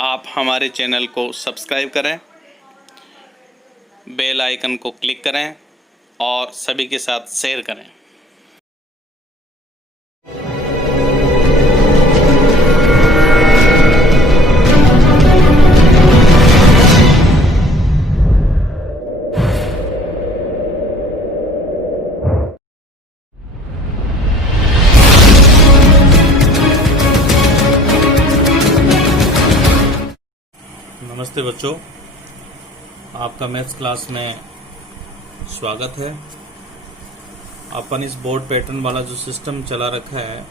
आप हमारे चैनल को सब्सक्राइब करें, बेल आइकन को क्लिक करें और सभी के साथ शेयर करें। नमस्ते बच्चों, आपका मैथ्स क्लास में स्वागत है। अपन इस बोर्ड पैटर्न वाला जो सिस्टम चला रखा है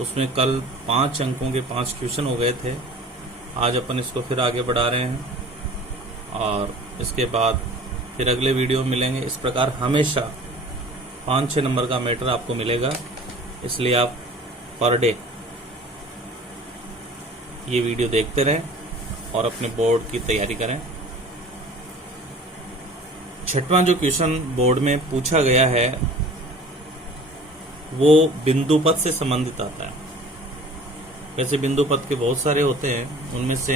उसमें कल 5 अंकों के 5 क्वेश्चन हो गए थे। आज अपन इसको फिर आगे बढ़ा रहे हैं और इसके बाद फिर अगले वीडियो में मिलेंगे। इस प्रकार हमेशा 5-6 नंबर का मैटर आपको मिलेगा, इसलिए आप पर डे ये वीडियो देखते रहें और अपने बोर्ड की तैयारी करें। छठवां जो क्वेश्चन बोर्ड में पूछा गया है वो बिंदु पथ से संबंधित आता है। वैसे बिंदु पथ के बहुत सारे होते हैं, उनमें से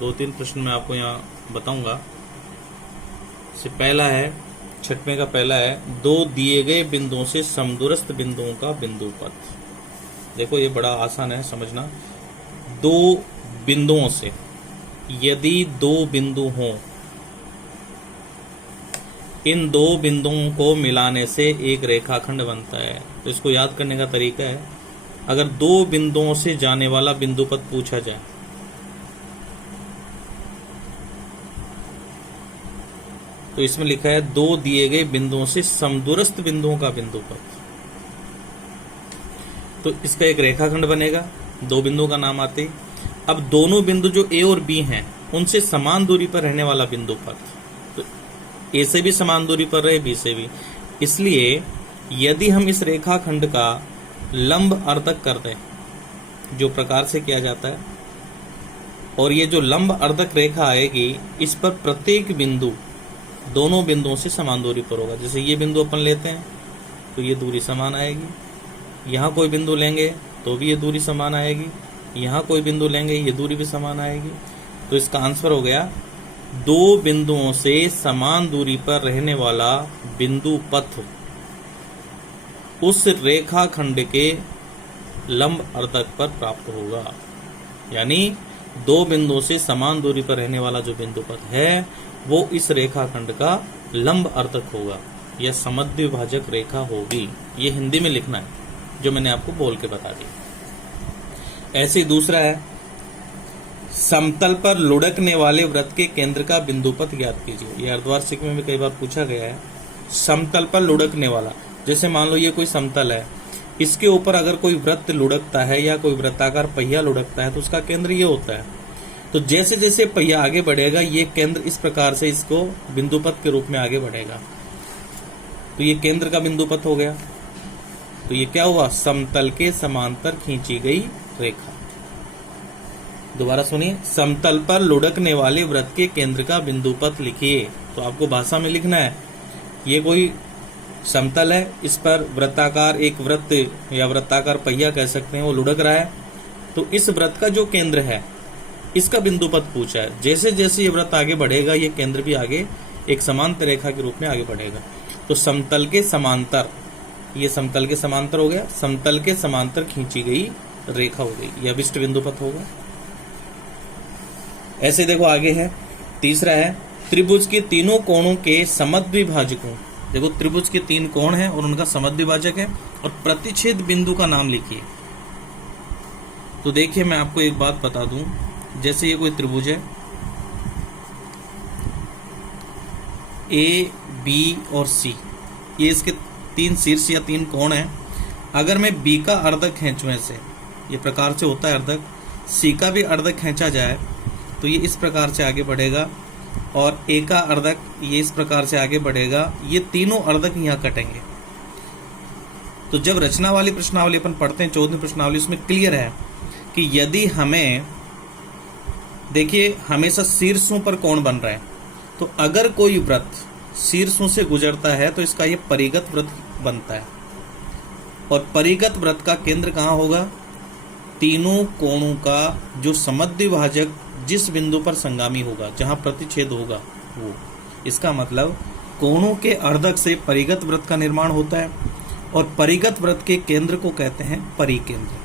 2-3 प्रश्न मैं आपको यहाँ बताऊंगा। से पहला है, छठवें का पहला है, 2 दिए गए बिंदुओं से समदूरस्थ बिंदुओं का बिंदु पथ। देखो ये बड़ा आसान है समझना। 2 बिंदुओं से, यदि 2 बिंदु हों, इन 2 बिंदुओं को मिलाने से एक रेखाखंड बनता है। तो इसको याद करने का तरीका है, अगर 2 बिंदुओं से जाने वाला बिंदु पथ पूछा जाए तो इसमें लिखा है 2 दिए गए बिंदुओं से समदूरस्थ बिंदुओं का बिंदु पथ। तो इसका एक रेखाखंड बनेगा, 2 बिंदुओं का नाम आते ही। अब दोनों बिंदु जो ए और बी हैं उनसे समान दूरी पर रहने वाला बिंदु पथ, तो ए से भी समान दूरी पर रहे, बी से भी। इसलिए यदि हम इस रेखाखंड का लंब अर्धक कर दें, जो प्रकार से किया जाता है, और ये जो लंब अर्धक रेखा आएगी इस पर प्रत्येक बिंदु दोनों बिंदुओं से समान दूरी पर होगा। जैसे ये बिंदु अपन लेते हैं तो ये दूरी समान आएगी, यहाँ कोई बिंदु लेंगे तो भी ये दूरी समान आएगी, यहाँ कोई बिंदु लेंगे ये दूरी भी समान आएगी। तो इसका आंसर हो गया 2 बिंदुओं से समान दूरी पर रहने वाला बिंदु पथ उस रेखाखंड के लंब अर्धक पर प्राप्त होगा। यानी 2 बिंदुओं से समान दूरी पर रहने वाला जो बिंदु पथ है वो इस रेखाखंड का लंब अर्धक होगा या समद्विभाजक रेखा होगी। ये हिंदी में लिखना है जो मैंने आपको बोल के बता दी। ऐसे दूसरा है, समतल पर लुढ़कने वाले वृत्त के केंद्र का बिंदु पथ ज्ञात कीजिए। ये अर्धवार्षिक में भी कई बार पूछा गया है। समतल पर लुढ़कने वाला, जैसे मान लो ये कोई समतल है, इसके ऊपर अगर कोई वृत्त लुढ़कता है या कोई वृत्ताकार पहिया लुढ़कता है तो उसका केंद्र ये होता है। तो जैसे जैसे पहिया आगे बढ़ेगा ये केंद्र इस प्रकार से इसको बिंदु पथ के रूप में आगे बढ़ेगा। तो ये केंद्र का बिंदु पथ हो गया। तो ये क्या हुआ, समतल के समांतर खींची गई रेखा। दोबारा सुनिए, समतल पर लुढ़कने वाले वृत्त के केंद्र का बिंदु पथ लिखिए। तो आपको भाषा में लिखना है, ये कोई समतल है, इस पर वृत्ताकार एक वृत्त या वृत्ताकार पहिया कह सकते हैं वो लुढ़क रहा है। तो इस वृत्त का जो केंद्र है इसका बिंदु पथ पूछा है। जैसे जैसे ये वृत्त आगे बढ़ेगा ये केंद्र भी आगे एक समांतर रेखा के रूप में आगे बढ़ेगा। तो समतल के समांतर, ये समतल के समांतर हो गया, समतल के समांतर खींची गई रेखा हो गई, यह अभिष्ट बिंदु पथ होगा। ऐसे देखो आगे है, तीसरा है, त्रिभुज के तीनों कोणों के समद्विभाजकों। देखो त्रिभुज के 3 कोण हैं और उनका समद्विभाजक है, और प्रतिच्छेद बिंदु का नाम लिखिए। तो देखिए मैं आपको एक बात बता दूं, जैसे ये कोई त्रिभुज है ए, बी और सी, ये इसके 3 शीर्ष या 3 कोण हैं। अगर मैं बी का अर्धक खींचूं, ऐसे ये प्रकार से होता है अर्धक, सी का भी अर्धक खींचा जाए तो ये इस प्रकार से आगे बढ़ेगा, और ए का अर्धक ये इस प्रकार से आगे बढ़ेगा। ये तीनों अर्धक यहाँ कटेंगे। तो जब रचना वाली प्रश्नावली अपन पढ़ते हैं, 14वीं प्रश्नावली, उसमें क्लियर है कि यदि हमें, देखिए हमेशा शीर्षों पर कोण बन रहा है, तो अगर कोई वृत्त शीर्षों से गुजरता है तो इसका ये परिगत वृत्त बनता है। और परिगत वृत्त का केंद्र कहाँ होगा, तीनों कोणों का जो समद्विभाजक जिस बिंदु पर संगामी होगा, जहां प्रतिच्छेद होगा वो। इसका मतलब कोणों के अर्धक से परिगत वृत्त का निर्माण होता है और परिगत वृत्त के केंद्र को कहते हैं परिकेंद्र।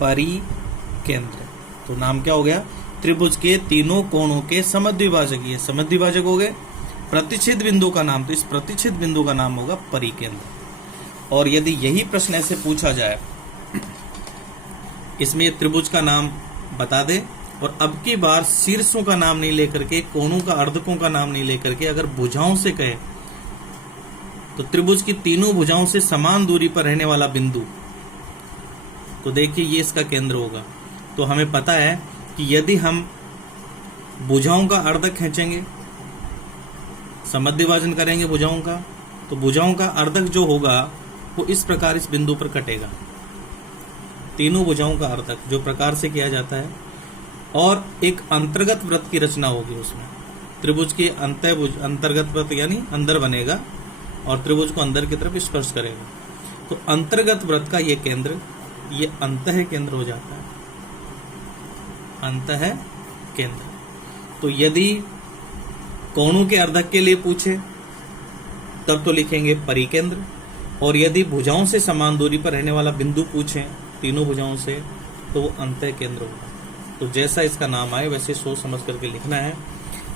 परिकेंद्र तो नाम क्या हो गया? त्रिभुज के तीनों कोणों के समद्विभाजक। ये समद्विभाजक हो गए। प्रतिच्छेद बिंदु का नाम, तो इस प्रतिच्छेद बिंदु का नाम होगा परिकेंद्र। और यदि यही प्रश्न ऐसे पूछा जाए, इसमें ये त्रिभुज का नाम बता दे और अब की बार शीर्षों का नाम नहीं लेकर के, कोणों का, अर्धकों का नाम नहीं लेकर के अगर भुजाओं से कहे, तो त्रिभुज की तीनों भुजाओं से समान दूरी पर रहने वाला बिंदु, तो देखिए ये इसका केंद्र होगा। तो हमें पता है कि यदि हम भुजाओं का अर्धक खींचेंगे, समद्विभाजन करेंगे भुजाओं का, तो भुजाओं का अर्धक जो होगा वो इस प्रकार इस बिंदु पर कटेगा। तीनों भुजाओं का अर्धक जो प्रकार से किया जाता है, और एक अंतर्गत वृत्त की रचना होगी उसमें। त्रिभुज के अंतर्गत वृत्त यानी अंदर बनेगा और त्रिभुज को अंदर की तरफ स्पर्श करेगा। तो अंतर्गत वृत्त का ये केंद्र, ये अंतः केंद्र हो जाता है, अंतः केंद्र। तो यदि कोणों के अर्धक के लिए पूछे तब तो लिखेंगे परिकेंद्र, और यदि भुजाओं से समान दूरी पर रहने वाला बिंदु पूछे तीनों भुजाओं से, तो वो अंतः केंद्र होगा। तो जैसा इसका नाम आए वैसे सोच समझ करके लिखना है।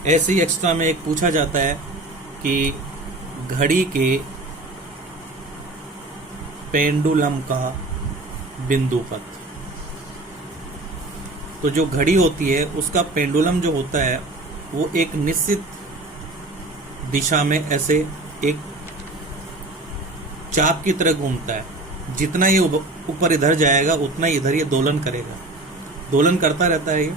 ऐसे ही एक्स्ट्रा में एक पूछा जाता है कि घड़ी के पेंडुलम का बिंदु पथ। तो जो घड़ी होती है उसका पेंडुलम जो होता है वो एक निश्चित दिशा में ऐसे एक चाप की तरह घूमता है। जितना ये ऊपर इधर जाएगा उतना इधर ये दोलन करेगा, दोलन करता रहता है ये।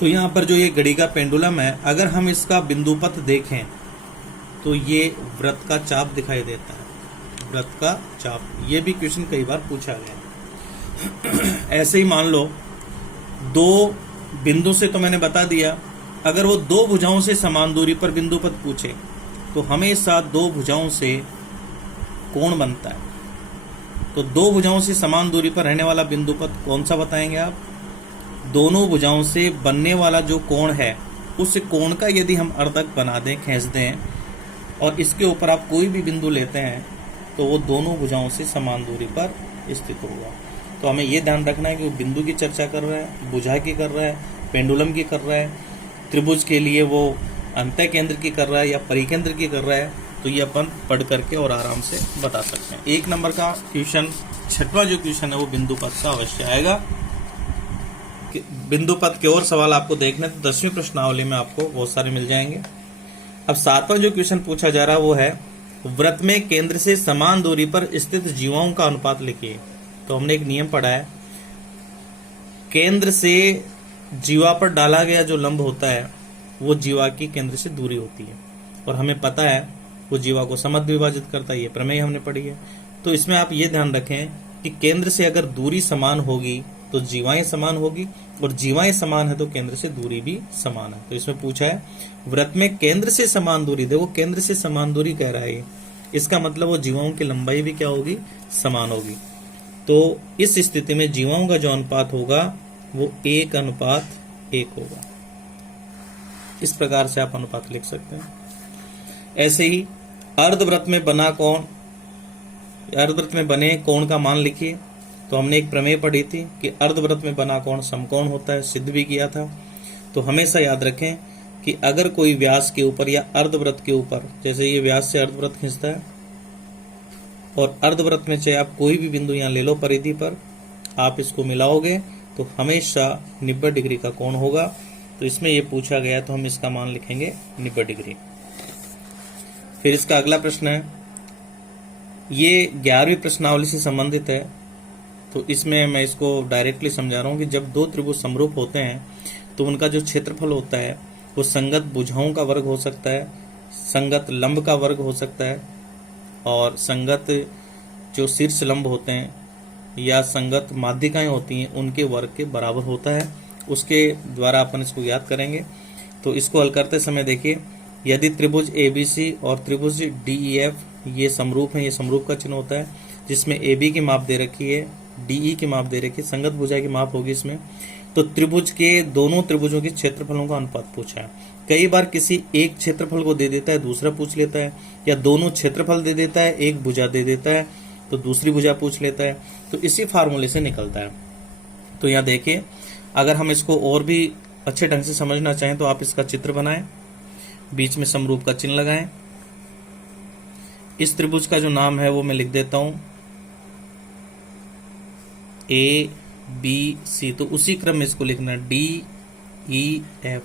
तो यहाँ पर जो ये घड़ी का पेंडुलम है, अगर हम इसका बिंदु पथ देखें तो ये वृत्त का चाप दिखाई देता है, वृत्त का चाप। ये भी क्वेश्चन कई बार पूछा गया। ऐसे ही मान लो दो बिंदु से, तो मैंने बता दिया, अगर वो दो भुजाओं से समान दूरी पर बिंदु पथ पूछे तो हमेशा दो भुजाओं से कोण बनता है। तो दो भुजाओं से समान दूरी पर रहने वाला बिंदु पथ कौन सा बताएंगे आप? दोनों भुजाओं से बनने वाला जो कोण है उस कोण का यदि हम अर्धक बना दें, खींच दें, और इसके ऊपर आप कोई भी बिंदु लेते हैं तो वो दोनों भुजाओं से समान दूरी पर स्थित होगा। तो हमें ये ध्यान रखना है कि वो बिंदु की चर्चा कर रहा है, भुजा की कर रहा है, पेंडुलम की कर रहा है, त्रिभुज के लिए वो अंतः केंद्र की कर रहा है या परिकेंद्र की कर रहा है। तो ये अपन पढ़ करके और आराम से बता सकते हैं। 1 नंबर का क्वेश्चन, छठवां जो क्वेश्चन है वो बिंदु पथ का अवश्य आएगा। बिंदु पथ के और सवाल आपको देखने तो 10वीं प्रश्नावली में आपको बहुत सारे मिल जाएंगे। अब 7वां जो क्वेश्चन पूछा जा रहा है वो है वृत्त में केंद्र से समान दूरी पर स्थित जीवाओं का अनुपात लिखिए। तो हमने एक नियम पढ़ा है, केंद्र से जीवा पर डाला गया जो लंब होता है वो जीवा की केंद्र से दूरी होती है, और हमें पता है वो जीवा को समद्विभाजित करता है। ये प्रमेय हमने पढ़ी है। तो इसमें आप ये ध्यान रखें कि केंद्र से अगर दूरी समान होगी तो जीवाएं समान होगी, और जीवाएं समान है तो केंद्र से दूरी भी समान है। तो इसमें पूछा है वृत्त में केंद्र से समान दूरी, देखो केंद्र से समान दूरी कह रहा है, इसका मतलब वो जीवाओं की लंबाई भी क्या होगी? समान होगी। तो इस स्थिति में जीवाओं का जो अनुपात होगा वो 1:1 होगा। इस प्रकार से आप अनुपात लिख सकते हैं। ऐसे ही अर्धवृत्त में बना कोण, अर्धवृत्त में बने कोण का मान लिखिए। तो हमने एक प्रमेय पढ़ी थी कि अर्धवृत्त में बना कोण समकोण होता है, सिद्ध भी किया था। तो हमेशा याद रखें कि अगर कोई व्यास के ऊपर या अर्धवृत्त के ऊपर, जैसे ये व्यास से अर्धवृत्त खींचता है, और अर्धवृत्त में चाहे आप कोई भी बिंदु यहाँ ले लो परिधि पर, आप इसको मिलाओगे तो हमेशा 90 डिग्री का कोण होगा। तो इसमें ये पूछा गया तो हम इसका मान लिखेंगे 90 डिग्री। फिर इसका अगला प्रश्न है, ये 11वीं प्रश्नावली से संबंधित है। तो इसमें मैं इसको डायरेक्टली समझा रहा हूँ कि जब दो त्रिभुज समरूप होते हैं तो उनका जो क्षेत्रफल होता है वो संगत भुजाओं का वर्ग हो सकता है, संगत लंब का वर्ग हो सकता है, और संगत जो शीर्ष लंब होते हैं या संगत माध्यिकाएं होती हैं उनके वर्ग के बराबर होता है। उसके द्वारा अपन इसको याद करेंगे। तो इसको हल करते समय देखिए, यदि त्रिभुज ABC और त्रिभुज DEF ये समरूप हैं, ये समरूप का चिन्ह होता है, जिसमें AB की माप दे रखी है, डीई की माप दे रखी है, संगत भुजा की माप होगी इसमें। तो त्रिभुज के दोनों त्रिभुजों के क्षेत्रफलों का अनुपात पूछा है। कई बार किसी एक क्षेत्रफल को दे देता है, दूसरा पूछ लेता है, या दोनों क्षेत्रफल दे देता है, एक भुजा दे देता है तो दूसरी भुजा पूछ लेता है। तो इसी फार्मूले से निकलता है। तो यहाँ देखिए, अगर हम इसको और भी अच्छे ढंग से समझना चाहें तो आप इसका चित्र बनाएं, बीच में समरूप का चिन्ह लगाएं। इस त्रिभुज का जो नाम है वो मैं लिख देता हूं ABC। तो उसी क्रम में इसको लिखना है DEF।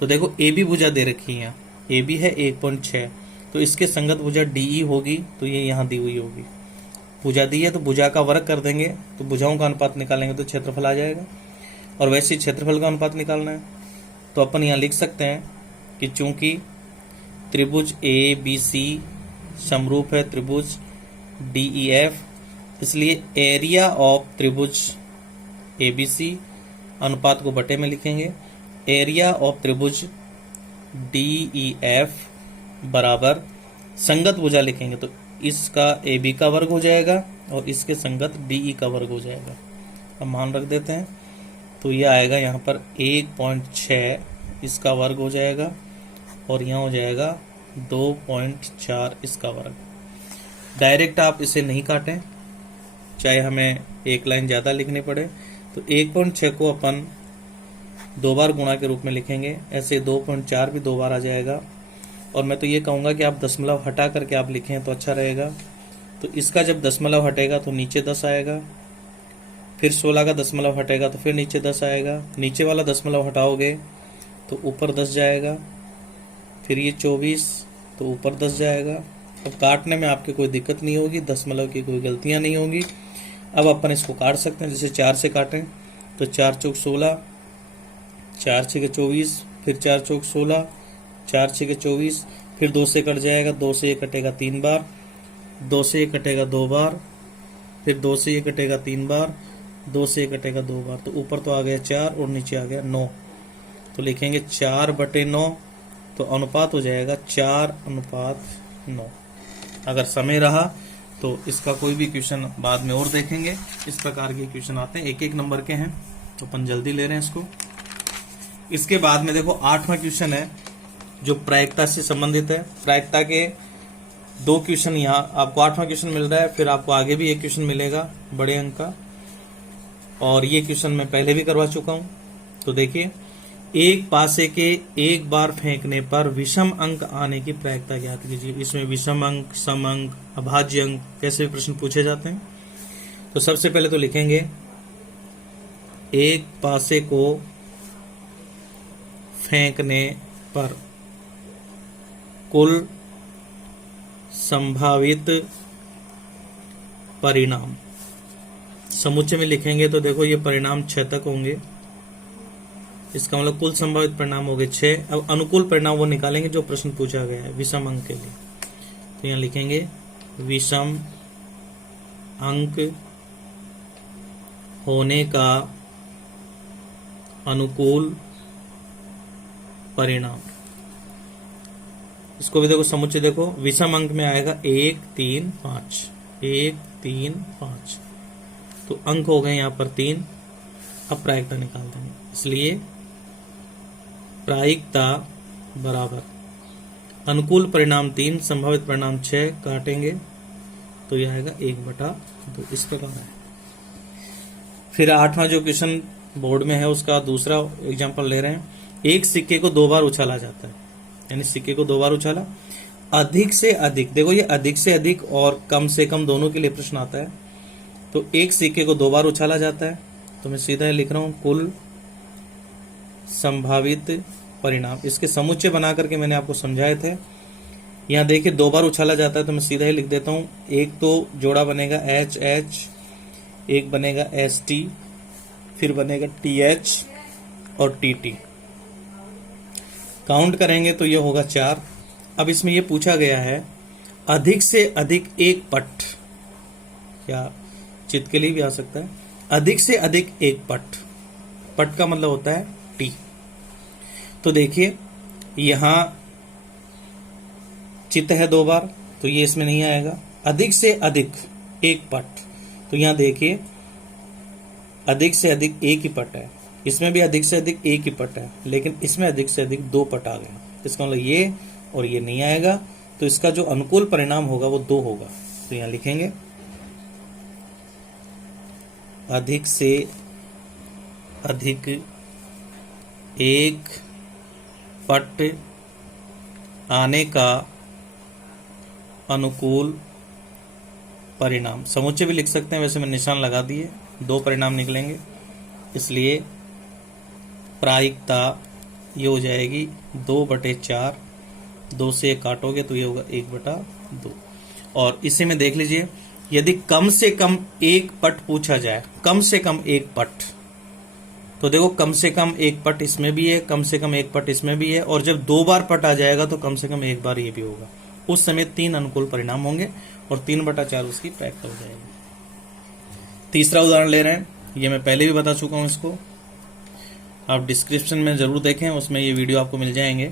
तो देखो AB भुजा दे रखी है, AB है 1.6, तो इसके संगत भुजा DE होगी, तो ये यहां दी हुई होगी। भुजा दी है तो भुजा का वर्ग कर देंगे, तो भुजाओं का अनुपात निकालेंगे तो क्षेत्रफल आ जाएगा। और वैसे ही क्षेत्रफल का अनुपात निकालना है तो अपन यहाँ लिख सकते हैं कि चूंकि त्रिभुज ABC समरूप है त्रिभुज DEF, इसलिए एरिया ऑफ त्रिभुज ABC अनुपात को बटे में लिखेंगे, एरिया ऑफ त्रिभुज DEF बराबर संगत भुजा लिखेंगे तो इसका AB का वर्ग हो जाएगा और इसके संगत DE का वर्ग हो जाएगा। अब मान रख देते हैं तो ये आएगा यहाँ पर 1.6 इसका वर्ग हो जाएगा और यहाँ हो जाएगा 2.4 इसका वर्ग। डायरेक्ट आप इसे नहीं काटें, चाहे हमें एक लाइन ज़्यादा लिखनी पड़े। तो 1.6 को अपन 2 बार गुणा के रूप में लिखेंगे, ऐसे 2.4 भी 2 बार आ जाएगा। और मैं तो ये कहूँगा कि आप दशमलव हटा करके आप लिखें तो अच्छा रहेगा। तो इसका जब दशमलव हटेगा तो नीचे 10 आएगा, फिर 16 का दशमलव हटेगा तो फिर नीचे 10 आएगा, नीचे वाला दशमलव हटाओगे तो ऊपर 10 जाएगा, फिर ये 24 तो ऊपर 10 जाएगा। अब काटने में आपकी कोई दिक्कत नहीं होगी, दशमलव की कोई गलतियां नहीं होंगी। अब अपन इसको काट सकते हैं, जैसे 4 से काटें तो 4 चौक 16, 4 6 24, फिर 4 चौक 16, 4 6 24, फिर 2 से कट जाएगा, 2 से ये कटेगा 3 बार, 2 से ये कटेगा 2 बार, फिर 2 से ये कटेगा 3 बार, 2 से ये कटेगा 2 बार। तो ऊपर तो आ गया 4 और नीचे आ गया 9। तो लिखेंगे 4/9, तो अनुपात हो जाएगा 4:9। अगर समय रहा तो इसका कोई भी क्वेश्चन बाद में और देखेंगे। इस प्रकार के क्वेश्चन आते हैं, 1-1 नंबर के हैं, तो अपन जल्दी ले रहे हैं इसको। इसके बाद में देखो 8वां क्वेश्चन है जो प्रायिकता से संबंधित है। प्रायिकता के 2 क्वेश्चन यहाँ आपको 8वां क्वेश्चन मिल रहा है, फिर आपको आगे भी एक क्वेश्चन मिलेगा बड़े अंक का, और ये क्वेश्चन मैं पहले भी करवा चुका हूं। तो देखिए, एक पासे के एक बार फेंकने पर विषम अंक आने की प्रायिकता ज्ञात कीजिए। इसमें विषम अंक, सम अंक, अभाज्य अंक कैसे भी प्रश्न पूछे जाते हैं। तो सबसे पहले तो लिखेंगे एक पासे को फेंकने पर कुल संभावित परिणाम। समुच्चय में लिखेंगे तो देखो ये परिणाम 6 तक होंगे, इसका मतलब कुल संभावित परिणाम हो गए 6। अब अनुकूल परिणाम वो निकालेंगे जो प्रश्न पूछा गया है विषम अंक के लिए। तो यहाँ लिखेंगे विषम अंक होने का अनुकूल परिणाम। इसको भी देखो समुच्चय, देखो विषम अंक में आएगा 1 3 5, 1 3 5, तो अंक हो गए यहाँ पर 3। अब प्रायिकता निकाल देंगे, इसलिए प्रायिकता बराबर अनुकूल परिणाम 3, संभावित परिणाम 6, काटेंगे तो यह आएगा 1/2। इस प्रकार है। फिर 8वां जो क्वेश्चन बोर्ड में है उसका दूसरा एग्जांपल ले रहे हैं। एक सिक्के को 2 बार उछाला जाता है, यानी सिक्के को 2 बार उछाला। अधिक से अधिक, देखो ये अधिक से अधिक और कम से कम दोनों के लिए प्रश्न आता है। तो एक सिक्के को 2 बार उछाला जाता है, तो मैं सीधा लिख रहा हूं कुल संभावित परिणाम। इसके समुच्चय बना करके मैंने आपको समझाए थे। यहाँ देखिए 2 बार उछाला जाता है, तो मैं सीधा ही लिख देता हूं। एक तो जोड़ा बनेगा HH, एक बनेगा ST, फिर बनेगा TH और TT। काउंट करेंगे तो ये होगा 4। अब इसमें ये पूछा गया है अधिक से अधिक एक पट, या चित्त के लिए भी आ सकता है, अधिक से अधिक एक पट। पट का मतलब होता है T। तो देखिए यहां चित्त है 2 बार, तो ये इसमें नहीं आएगा। अधिक से अधिक एक पट, तो यहां देखिए अधिक से अधिक एक ही पट है, इसमें भी अधिक से अधिक एक ही पट है, लेकिन इसमें अधिक से अधिक 2 पट आ गए। इसका मतलब ये और ये नहीं आएगा, तो इसका जो अनुकूल परिणाम होगा वो 2 होगा। तो यहां लिखेंगे अधिक से अधिक एक पट आने का अनुकूल परिणाम। समुच्चय भी लिख सकते हैं, वैसे मैं निशान लगा दिए, 2 परिणाम निकलेंगे, इसलिए प्रायिकता ये हो जाएगी 2/4, 2 से 1 काटोगे तो ये होगा 1/2। और इसी में देख लीजिए, यदि कम से कम एक पट पूछा जाए, कम से कम एक पट, तो देखो कम से कम एक पट इसमें भी है, कम से कम एक पट इसमें भी है, और जब 2 बार पट आ जाएगा तो कम से कम एक बार ये भी होगा। उस समय 3 अनुकूल परिणाम होंगे और 3/4 उसकी प्रायिकता हो जाएगी। तीसरा उदाहरण ले रहे हैं, ये मैं पहले भी बता चुका हूं, इसको आप डिस्क्रिप्शन में जरूर देखें, उसमें ये वीडियो आपको मिल जाएंगे।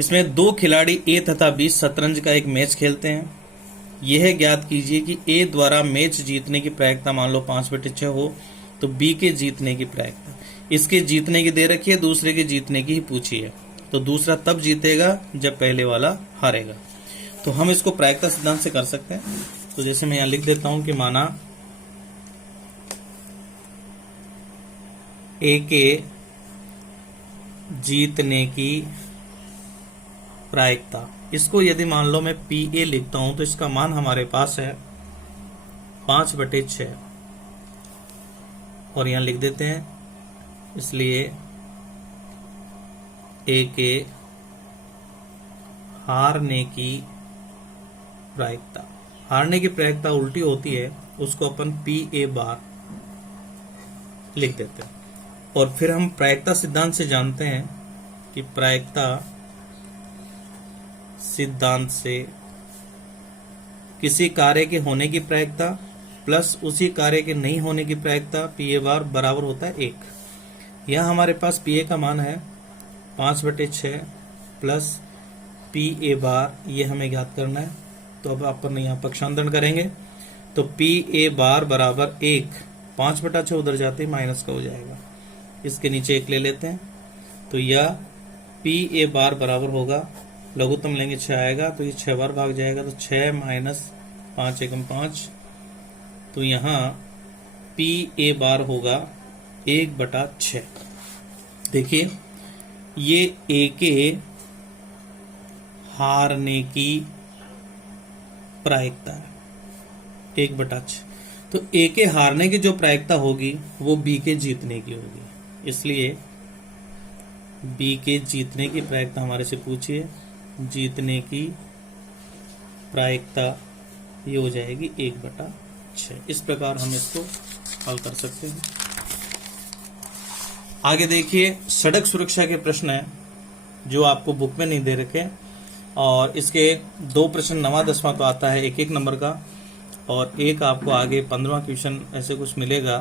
इसमें 2 खिलाड़ी ए तथा बी शतरंज का एक मैच खेलते हैं। यह ज्ञात कीजिए कि ए द्वारा मैच जीतने की प्रायिकता मान लो 5/6 हो, तो बी के जीतने की प्रायिकता, इसके जीतने की दे रखी है, दूसरे के जीतने की ही पूछी है, तो दूसरा तब जीतेगा जब पहले वाला हारेगा। तो हम इसको प्रायिकता सिद्धांत से कर सकते हैं। तो जैसे मैं यहां लिख देता हूं कि माना ए के जीतने की प्रायिकता, इसको यदि मान लो मैं पी ए लिखता हूं, तो इसका मान हमारे पास है 5/6, और यहां लिख देते हैं, इसलिए ए के हारने की प्रायिकता, हारने की प्रायिकता उल्टी होती है, उसको अपन पी ए बार लिख देते हैं। और फिर हम प्रायिकता सिद्धांत से जानते हैं कि प्रायिकता सिद्धांत से किसी कार्य के होने की प्रायिकता प्लस उसी कार्य के नहीं होने की प्रायिकता पी ए बार बराबर होता है 1। यह हमारे पास पी ए का मान है 5/6 प्लस पी ए बार, ये हमें ज्ञात करना है। तो अब अपन यहाँ पक्षांतरण करेंगे, तो पी ए बार बराबर 1, 5/6 उधर जाते ही माइनस का हो जाएगा, इसके नीचे 1 ले लेते हैं, तो यह पी ए बार बराबर होगा, लघुत्तम लेंगे 6 आएगा, तो ये 6 बार भाग जाएगा, तो 6 माइनस 5 एकम 5, तो यहाँ पी ए बार होगा 1/6। देखिए ये ए के हारने की प्रायिकता है 1/6, तो ए के हारने की जो प्रायिकता होगी वो बी के जीतने की होगी, इसलिए बी के जीतने की प्रायिकता हमारे से पूछी है, जीतने की प्रायिकता ये हो जाएगी 1/6। इस प्रकार हम इसको हल कर सकते हैं। आगे देखिए, सड़क सुरक्षा के प्रश्न है जो आपको बुक में नहीं दे रखे, और इसके 2 प्रश्न 9वां 10वां तो आता है 1-1 नंबर का, और एक आपको आगे 15वां क्वेश्चन ऐसे कुछ मिलेगा,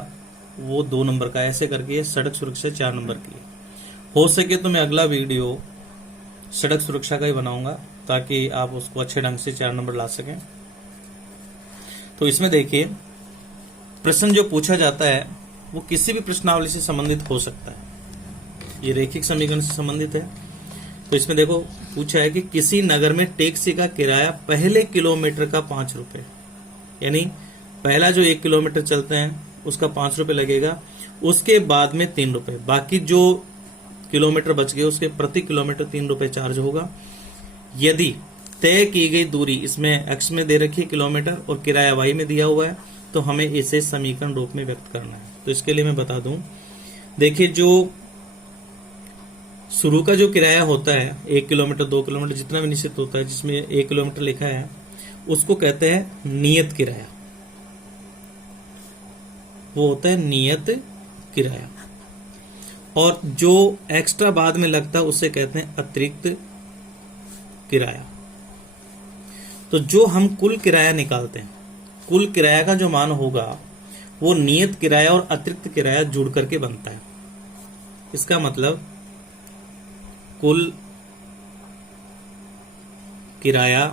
वो 2 नंबर का, ऐसे करके सड़क सुरक्षा 4 नंबर की। हो सके तो मैं अगला वीडियो सड़क सुरक्षा का ही बनाऊंगा, ताकि आप उसको अच्छे ढंग से 4 नंबर ला सकें। तो इसमें देखिए, प्रश्न जो पूछा जाता है वो किसी भी प्रश्नावली से संबंधित हो सकता है, ये रैखिक समीकरण से संबंधित है। तो इसमें देखो पूछा है कि किसी नगर में टैक्सी का किराया पहले किलोमीटर का 5 रुपए, यानी पहला जो 1 किलोमीटर चलते हैं उसका 5 रुपए लगेगा, उसके बाद में 3 रुपए, बाकी जो किलोमीटर बच गए उसके प्रति किलोमीटर 3 रुपए चार्ज होगा। यदि तय की गई दूरी, इसमें एक्स में दे रखी है किलोमीटर और किराया वाई में दिया हुआ है, तो हमें इसे समीकरण रूप में व्यक्त करना है। तो इसके लिए मैं बता दूं, देखिए जो शुरू का जो किराया होता है 1 किलोमीटर 2 किलोमीटर जितना भी निश्चित होता है, जिसमें 1 किलोमीटर लिखा है, उसको कहते हैं नियत किराया, वो होता है नियत किराया। और जो एक्स्ट्रा बाद में लगता है उसे कहते हैं अतिरिक्त किराया। तो जो हम कुल किराया निकालते हैं, कुल किराया का जो मान होगा वो नियत किराया और अतिरिक्त किराया जुड़ करके बनता है। इसका मतलब कुल किराया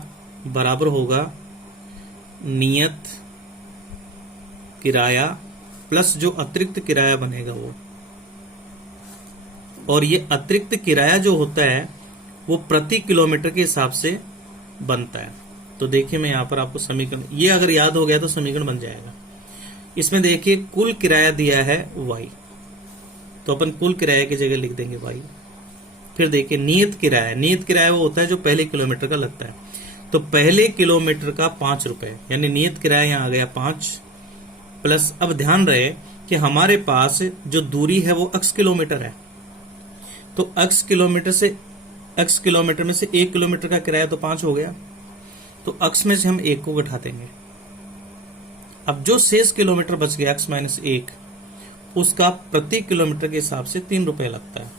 बराबर होगा नियत किराया प्लस जो अतिरिक्त किराया बनेगा वो, और ये अतिरिक्त किराया जो होता है वो प्रति किलोमीटर के हिसाब से बनता है। तो देखिए मैं यहाँ पर आपको समीकरण, ये अगर याद हो गया तो समीकरण बन जाएगा। इसमें देखिए कुल किराया दिया है y, तो अपन कुल किराया की जगह लिख देंगे y। फिर देखिए नियत किराया, नियत किराया वो होता है जो पहले किलोमीटर का लगता है, तो पहले किलोमीटर का 5 रुपए, यानी नियत किराया यहाँ आ गया 5 प्लस, अब ध्यान रहे कि हमारे पास जो दूरी है वो x किलोमीटर है, तो x किलोमीटर में से 1 किलोमीटर का किराया तो 5 हो गया, तो x में से हम 1 को घटा देंगे। अब जो शेष किलोमीटर बच गया x माइनस 1, उसका प्रति किलोमीटर के हिसाब से 3 रुपए लगता है,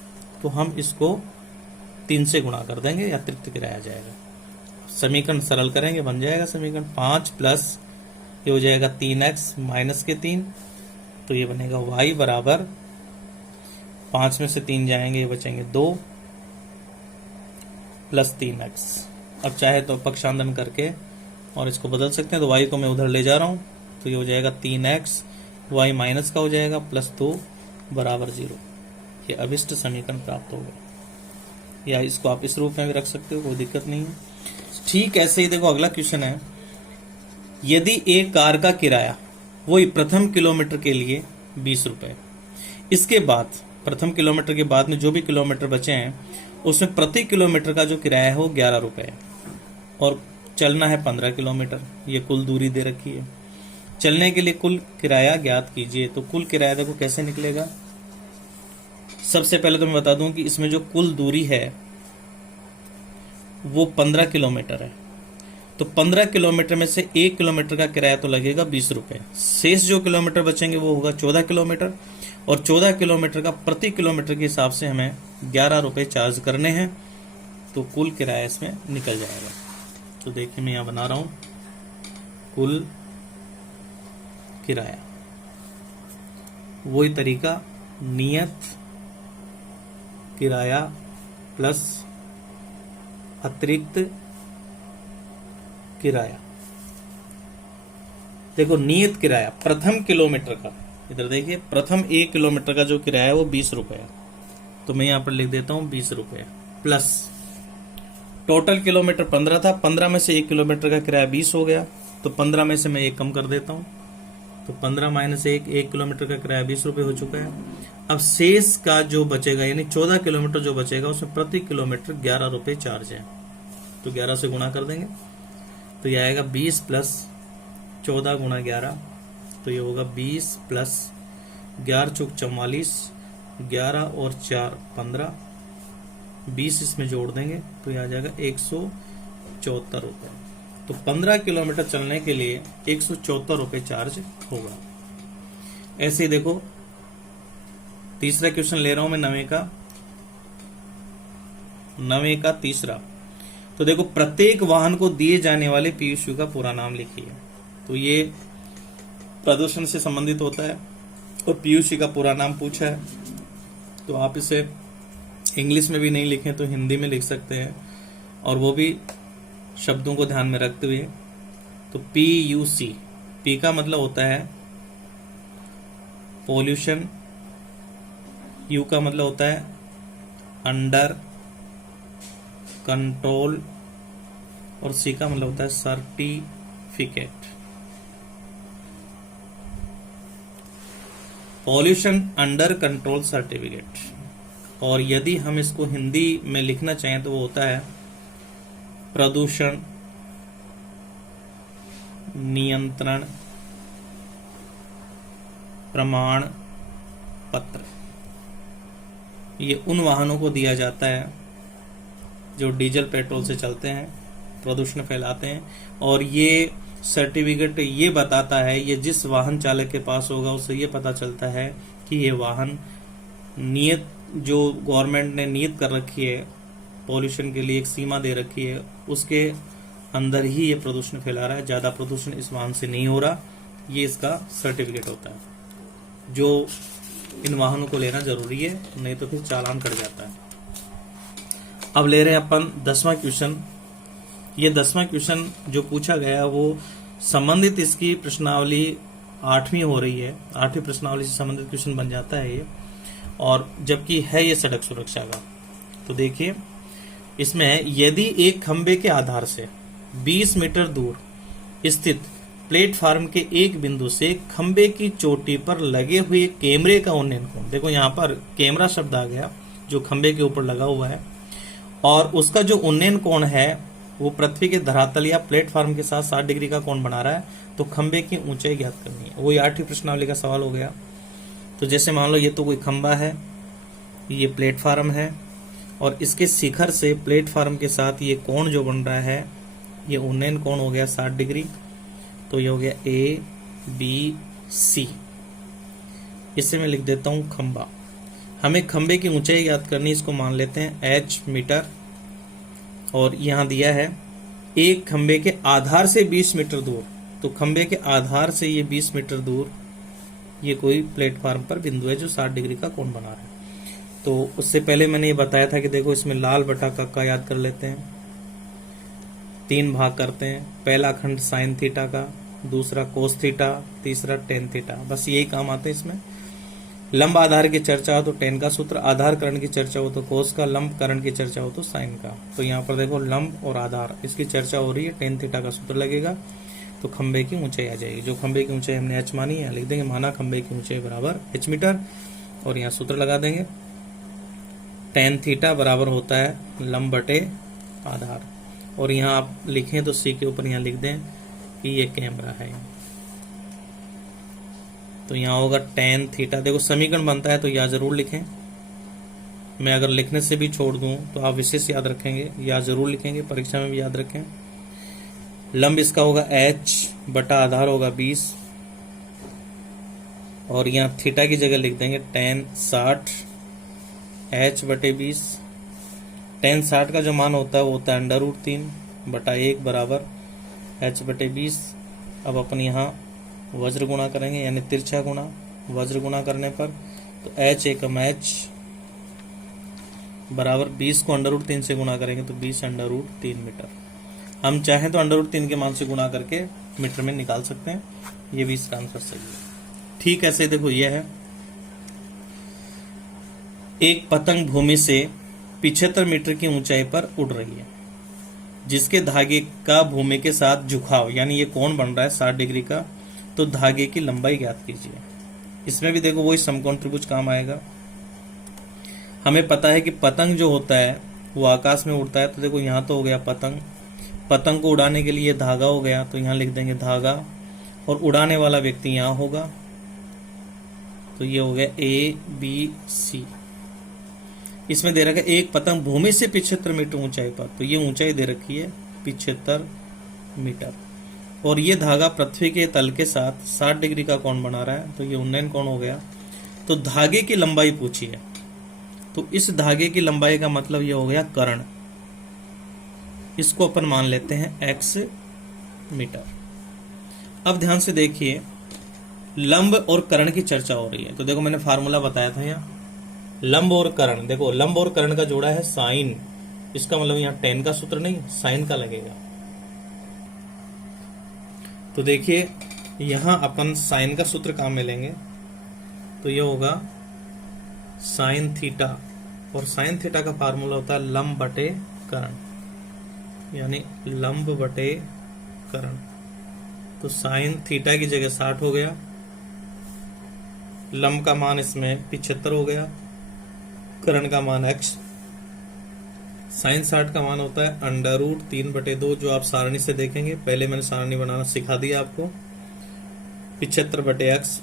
तो हम इसको 3 से गुणा कर देंगे, अतिरिक्त किराया जाएगा। समीकरण सरल करेंगे, बन जाएगा समीकरण 5 प्लस ये हो जाएगा 3x माइनस के 3, तो ये बनेगा y बराबर 5 में से 3 जाएंगे, ये बचेंगे 2 प्लस 3x। अब चाहे तो पक्षांतरण करके और इसको बदल सकते हैं, तो y को मैं उधर ले जा रहा हूं, तो ये हो जाएगा 3x, y माइनस का हो जाएगा प्लस 2 बराबर 0। ये अभिष्ट समीकरण प्राप्त हो गया, या इसको आप इस रूप में भी रख सकते हो, कोई दिक्कत नहीं है। ठीक ऐसे ही देखो अगला क्वेश्चन है, यदि एक कार का किराया वही प्रथम किलोमीटर के लिए 20 रुपए, इसके बाद प्रथम किलोमीटर के बाद में जो भी किलोमीटर बचे हैं उसमें प्रति किलोमीटर का जो किराया है वो 11 रुपए है, और चलना है 15 किलोमीटर, ये कुल दूरी दे रखी है। चलने के लिए कुल किराया ज्ञात कीजिए, तो कुल किराया देखो कैसे निकलेगा। सबसे पहले तो मैं बता दूं कि इसमें जो कुल दूरी है वो 15 किलोमीटर है, तो 15 किलोमीटर में से 1 किलोमीटर का किराया तो लगेगा 20 रुपए, शेष जो किलोमीटर बचेंगे वो होगा 14 किलोमीटर, और 14 किलोमीटर का प्रति किलोमीटर के हिसाब से हमें 11 रुपए चार्ज करने हैं, तो कुल किराया इसमें निकल जाएगा। तो देखिए मैं यहां बना रहा हूं कुल किराया, वही तरीका नियत किराया प्लस अतिरिक्त किराया। देखो नियत किराया प्रथम किलोमीटर का, इधर देखिए प्रथम 1 किलोमीटर का जो किराया है वो 20 रुपए है, तो मैं यहां पर लिख देता हूं 20 रुपए प्लस टोटल किलोमीटर 15 था, 15 में से 1 किलोमीटर का किराया 20 हो गया, तो 15 में से मैं 1 कम कर देता हूं, तो 15 माइनस 1 किलोमीटर का किराया 20 रुपए हो चुका है। अब शेष का जो बचेगा यानी 14 किलोमीटर जो बचेगा उसमें प्रति किलोमीटर 11 रुपए चार्ज है, तो 11 से गुणा कर देंगे, तो यह आएगा 20 प्लस 14 गुणा 11, तो ये होगा 20 प्लस 11 चौक 44, 11 और 4 15, 20 इसमें जोड़ देंगे तो ये आ जाएगा 174 रुपए। तो 15 किलोमीटर चलने के लिए 174 रुपए चार्ज होगा। ऐसे ही देखो तीसरा क्वेश्चन ले रहा हूं मैं 9वें का तीसरा। तो देखो प्रत्येक वाहन को दिए जाने वाले पीयूषु का पूरा नाम लिखिए। तो ये प्रदूषण से संबंधित होता है और पीयूषी का पूरा नाम पूछा है, तो आप इसे इंग्लिश में भी नहीं लिखें तो हिंदी में लिख सकते हैं, और वो भी शब्दों को ध्यान में रखते हुए। तो PUC, पी का मतलब होता है पोल्यूशन, यू का मतलब होता है अंडर कंट्रोल, और सी का मतलब होता है certificate. Pollution under control certificate. और यदि हम इसको हिंदी में लिखना चाहें तो वो होता है प्रदूषण नियंत्रण प्रमाण पत्र। ये उन वाहनों को दिया जाता है जो डीजल पेट्रोल से चलते हैं, प्रदूषण फैलाते हैं, और ये सर्टिफिकेट ये बताता है, ये जिस वाहन चालक के पास होगा उससे ये पता चलता है कि ये वाहन नियत जो गवर्नमेंट ने नियत कर रखी है पॉल्यूशन के लिए, एक सीमा दे रखी है, उसके अंदर ही ये प्रदूषण फैला रहा है, ज्यादा प्रदूषण इस वाहन से नहीं हो रहा, ये इसका सर्टिफिकेट होता है, जो इन वाहनों को लेना जरूरी है, नहीं तो फिर चालान कट जाता है। अब ले रहे हैं अपन 10वां क्वेश्चन। ये 10वां क्वेश्चन जो पूछा गया वो संबंधित इसकी प्रश्नावली 8वीं हो रही है, 8वीं प्रश्नावली से संबंधित क्वेश्चन बन जाता है ये, और जबकि है ये सड़क सुरक्षा का। तो देखिए इसमें यदि एक खंबे के आधार से 20 मीटर दूर स्थित प्लेटफार्म के एक बिंदु से खंबे की चोटी पर लगे हुए कैमरे का उन्नयन कोण, देखो यहाँ पर कैमरा शब्द आ गया जो खंबे के ऊपर लगा हुआ है, और उसका जो उन्नयन कोण है वो पृथ्वी के धरातल या प्लेटफार्म के साथ 60 डिग्री का कोण बना रहा है, तो खंबे की ऊंचाई ज्ञात करनी है। वही 8वीं प्रश्नावली का सवाल हो गया। तो जैसे मान लो ये तो कोई खंबा है, ये प्लेटफार्म है, और इसके शिखर से प्लेटफार्म के साथ ये कोण जो बन रहा है ये उन्नयन कोण हो गया 60 डिग्री। तो ये हो गया ABC। इसे मैं लिख देता हूं खंबा। हमें खंबे की ऊंचाई याद करनी, इसको मान लेते हैं H मीटर, और यहां दिया है एक खंबे के आधार से 20 मीटर दूर, तो खंबे के आधार से ये 20 मीटर दूर ये कोई प्लेटफार्म पर बिंदु है जो 60 डिग्री का कोण बना रहा है। तो उससे पहले मैंने ये बताया था कि देखो इसमें लाल बटा कक्का याद कर लेते हैं, 3 भाग करते हैं, पहला खंड साइन थीटा का, दूसरा कोस थीटा, तीसरा टेन थीटा, बस यही काम आते हैं इसमें। लंब आधार की चर्चा हो तो टेन का सूत्र, आधार करण की चर्चा हो तो कोस का, लंब करण की चर्चा हो तो साइन का। तो यहाँ पर देखो लंब और आधार इसकी चर्चा हो रही है, टेन थीटा का सूत्र लगेगा तो खंबे की ऊंचाई आ जाएगी। जो खंबे की ऊंचाई हमने h मानी है लिख देंगे, माना खंबे की ऊंचाई बराबर h मीटर, और यहाँ सूत्र लगा देंगे, टेन थीटा बराबर होता है लंब बटे आधार, और यहाँ आप लिखें तो सी के ऊपर यहाँ लिख दें कि ये कैमरा है। तो यहाँ होगा टेन थीटा, देखो समीकरण बनता है तो यह जरूर लिखें। मैं अगर लिखने से भी छोड़ दूं तो आप विशेष याद रखेंगे, या जरूर लिखेंगे, परीक्षा में भी याद रखें। लंब इसका होगा h बटा आधार होगा 20, और यहाँ थीटा की जगह लिख देंगे टेन 60 h बटे 20। टेन 60 का जो मान होता है वो होता है √3 बटा 1 बराबर h बटे 20। अब अपन यहाँ वज्र गुणा करेंगे, यानी तिरछा गुणा, वज्र गुणा करने पर तो h एकम h बराबर 20 को √3 से गुणा करेंगे तो 20 √3 मीटर। हम चाहें तो √3 के मान से गुणा करके मीटर में निकाल सकते हैं, ये भी इसका आंसर सही है। ठीक ऐसे देखो यह है, एक पतंग भूमि से 75 मीटर की ऊंचाई पर उड़ रही है, जिसके धागे का भूमि के साथ झुकाव यानी ये कोण बन रहा है 60 डिग्री का, तो धागे की लंबाई ज्ञात कीजिए। इसमें भी देखो वही समकोण त्रिभुज काम आएगा। हमें पता है कि पतंग जो होता है वो आकाश में उड़ता है, तो देखो यहाँ तो हो गया पतंग, पतंग को उड़ाने के लिए धागा हो गया, तो यहाँ लिख देंगे धागा, और उड़ाने वाला व्यक्ति यहाँ होगा, तो ये हो गया ABC। इसमें दे रखा है एक पतंग भूमि से 75 मीटर ऊंचाई पर, तो ये ऊंचाई दे रखी है 75 मीटर, और ये धागा पृथ्वी के तल के साथ 60 डिग्री का कोण बना रहा है, तो ये उन्नयन कोण हो गया। तो धागे की लंबाई पूछी है, तो इस धागे की लंबाई का मतलब ये हो गया कर्ण, इसको अपन मान लेते हैं x मीटर। अब ध्यान से देखिए लंब और कर्ण की चर्चा हो रही है, तो देखो मैंने फार्मूला बताया था यहाँ, लंब और कर्ण, देखो लंब और कर्ण का जोड़ा है साइन, इसका मतलब यहाँ टेन का सूत्र नहीं साइन का लगेगा। तो देखिए यहां अपन साइन का सूत्र काम में लेंगे, तो ये होगा साइन थीटा, और साइन थीटा का फार्मूला होता है लंब बटे कर्ण, यानी लंब बटे कर्ण। तो साइन थीटा की जगह 60 हो गया, लंब का मान इसमें 75 हो गया, कर्ण का मान x, साइन 60 का मान होता है √3 बटे 2, जो आप सारणी से देखेंगे, पहले मैंने सारणी बनाना सिखा दिया आपको। 75 बटे x,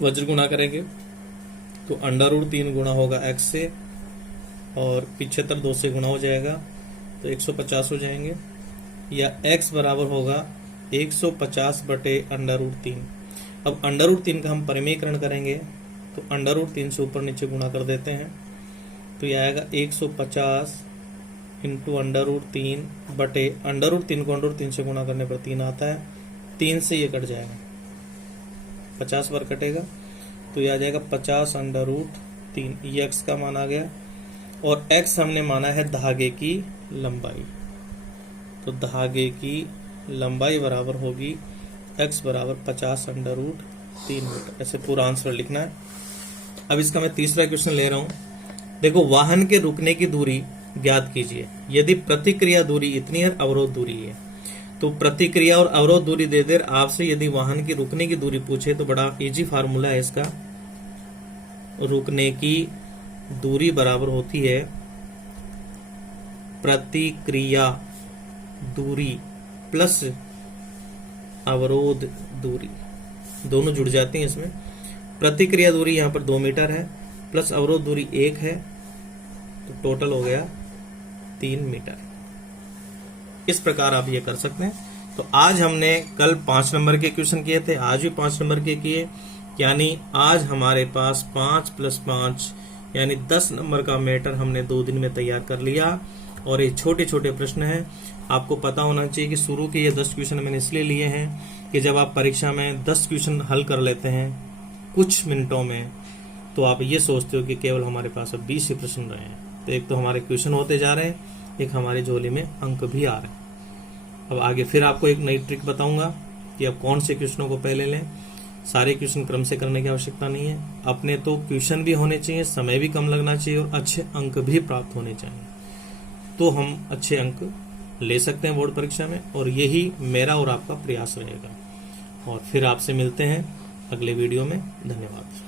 वज्र गुणा करेंगे तो √3 गुणा होगा x से, और 75 2 से गुणा हो जाएगा तो 150 हो जाएंगे, या x बराबर होगा 150 बटे √3। अब √3 का हम परिमेयकरण करेंगे तो √3 से ऊपर नीचे गुणा कर देते हैं, तो यह आएगा 150 इंटू √3 बटे √3 को √3 से गुणा करने पर 3 आता है, 3 से ये कट जाएगा, 50 बार कटेगा, तो यह आ जाएगा 50 √3, ये x का मान आ गया, और x हमने माना है धागे की लंबाई, तो धागे की लंबाई बराबर होगी x बराबर 50√3 मीटर, ऐसे पूरा आंसर लिखना है। अब इसका मैं तीसरा क्वेश्चन ले रहा हूं। देखो, वाहन के रुकने की दूरी ज्ञात कीजिए यदि प्रतिक्रिया दूरी इतनी है, अवरोध दूरी है। तो प्रतिक्रिया और अवरोध दूरी दे दे आपसे यदि वाहन की रुकने की दूरी पूछे तो बड़ा इजी फार्मूला है इसका। रुकने की दूरी बराबर होती है प्रतिक्रिया दूरी प्लस अवरोध दूरी, दोनों जुड़ जाती हैं इसमें। प्रतिक्रिया दूरी यहाँ पर 2 मीटर है प्लस अवरोध दूरी 1 है, तो टोटल हो गया 3 मीटर। इस प्रकार आप ये कर सकते हैं। तो आज हमने कल 5 नंबर के क्वेश्चन किए थे, आज भी 5 नंबर के किए, यानी आज हमारे पास 5 + 5 यानी 10 नंबर का मैटर हमने 2 दिन में तैयार कर लिया। और ये छोटे छोटे प्रश्न हैं। आपको पता होना चाहिए कि शुरू के ये 10 क्वेश्चन मैंने इसलिए लिए हैं कि जब आप परीक्षा में 10 क्वेश्चन हल कर लेते हैं कुछ मिनटों में, तो आप ये सोचते हो कि केवल हमारे पास अब 20 ही प्रश्न रहे हैं। तो एक तो हमारे क्वेश्चन होते जा रहे हैं, एक हमारी झोली में अंक भी आ रहे हैं। अब आगे फिर आपको एक नई ट्रिक बताऊंगा कि अब कौन से क्वेश्चनों को पहले लें। सारे क्वेश्चन क्रम से करने की आवश्यकता नहीं है। अपने तो क्वेश्चन भी होने चाहिए, समय भी कम लगना चाहिए और अच्छे अंक भी प्राप्त होने चाहिए, तो हम अच्छे अंक ले सकते हैं बोर्ड परीक्षा में। और यही मेरा और आपका प्रयास रहेगा। और फिर आपसे मिलते हैं अगले वीडियो में। धन्यवाद।